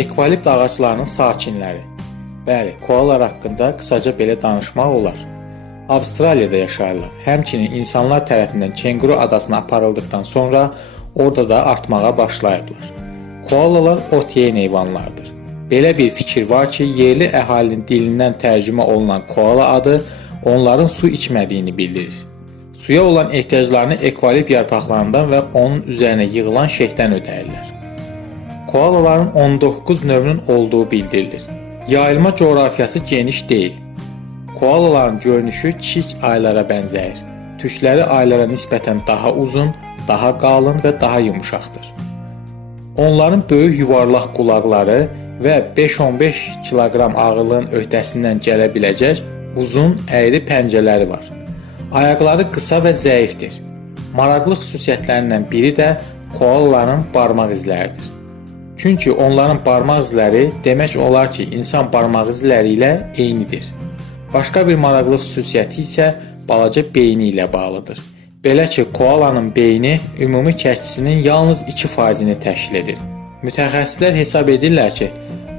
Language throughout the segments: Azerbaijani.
Ekvalipt ağaclarının sakinləri. Bəli, koalalar haqqında qısaca belə danışmaq olar. Avstraliyada yaşayırlar. Həmçinin insanlar tərəfindən Kenguru adasına aparıldıqdan sonra orada da artmağa başlayıblar. Koalalar ot yeyən heyvanlardır. Belə bir fikir var ki, yerli əhalinin dilindən tərcümə olunan koala adı onların su içmədiyini bildirir. Suya olan ehtiyaclarını ekvalipt yarpaqlarından və onun üzərinə yığılan şehdən ödəyirlər. Koalaların 19 növünün olduğu bildirilir. Yayılma coğrafiyası geniş deyil. Koalaların görünüşü kiçik aylara bənzəyir. Tükləri aylara nisbətən daha uzun, daha qalın və daha yumuşaqdır. Onların böyük yuvarlaq qulaqları və 5-15 kiloqram ağırlığın öhdəsindən gələ biləcək uzun, əyri pəncələri var. Ayaqları qısa və zəifdir. Maraqlı xüsusiyyətlərindən biri də koalaların barmaq izləridir. Çünki onların barmaq izləri demək olar ki, insan barmaq izləri ilə eynidir. Başqa bir maraqlı xüsusiyyəti isə balaca beyni ilə bağlıdır. Belə ki, koalanın beyni ümumi çəkisinin yalnız 2%-ni təşkil edir. Mütəxəssislər hesab edirlər ki,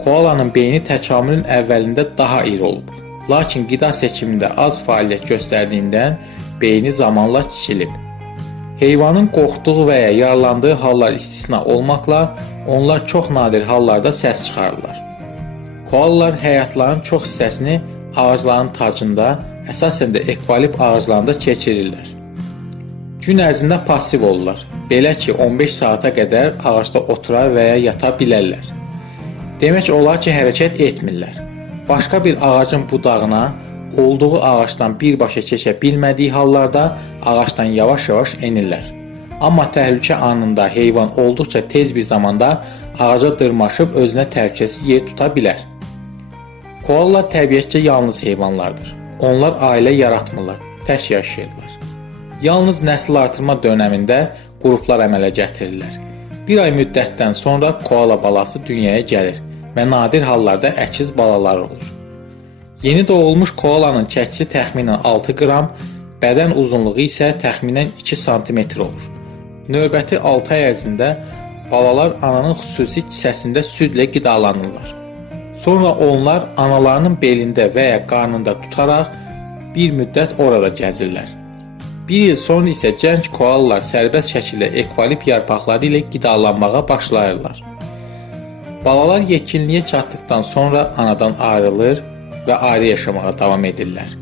koalanın beyni təkamülün əvvəlində daha iri olub. Lakin qida seçimində az fəaliyyət göstərdiyindən beyni zamanla kiçilib. Heyvanın qorxduğu və ya yaralandığı hallar istisna olmaqla, onlar çox nadir hallarda səs çıxarırlar. Koalalar həyatlarının çox hissəsini ağacların tacında, əsasən də ekvalipt ağaclarında keçirirlər. Gün ərzində pasiv olurlar. Belə ki, 15 saata qədər ağacda oturar və ya yata bilərlər. Demək olar ki, hərəkət etmirlər. Başqa bir ağacın budağına, olduğu ağacdan birbaşa keçə bilmədiyi hallarda ağacdan yavaş-yavaş enirlər. Amma təhlükə anında heyvan olduqca tez bir zamanda ağaca dırmaşıb özünə təhlükəsiz yer tuta bilər. Koalalar təbiətcə yalnız heyvanlardır. Onlar ailə yaratmırlar, tək yaşayırlar. Yalnız nəsil artırma dönəmində qruplar əmələ gətirirlər. Bir ay müddətdən sonra koala balası dünyaya gəlir və nadir hallarda əkiz balalar olur. Yeni doğulmuş koalanın çəkisi təxminən 6 qram, bədən uzunluğu isə təxminən 2 sm olur. Növbəti 6 ay ərzində balalar ananın xüsusi kisəsində südlə qidalanırlar. Sonra onlar analarının belində və ya qarnında tutaraq bir müddət orada gəzirlər. Bir il sonra isə gənc koalalar sərbəst şəkildə ekvalipt yarpaqları ilə qidalanmağa başlayırlar. Balalar yetkinliyə çatdıqdan sonra anadan ayrılır və ayrı yaşamağa davam edirlər.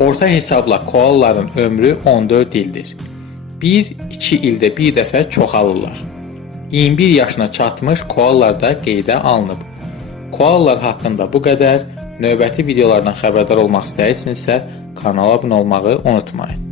Orta hesabla koalaların ömrü 14 ildir. 1-2 ildə bir dəfə çoxalırlar. 21 yaşına çatmış koalalar da qeydə alınıb. Koalalar haqqında bu qədər. Növbəti videolardan xəbərdar olmaq istəyirsinizsə kanala abunə olmağı unutmayın.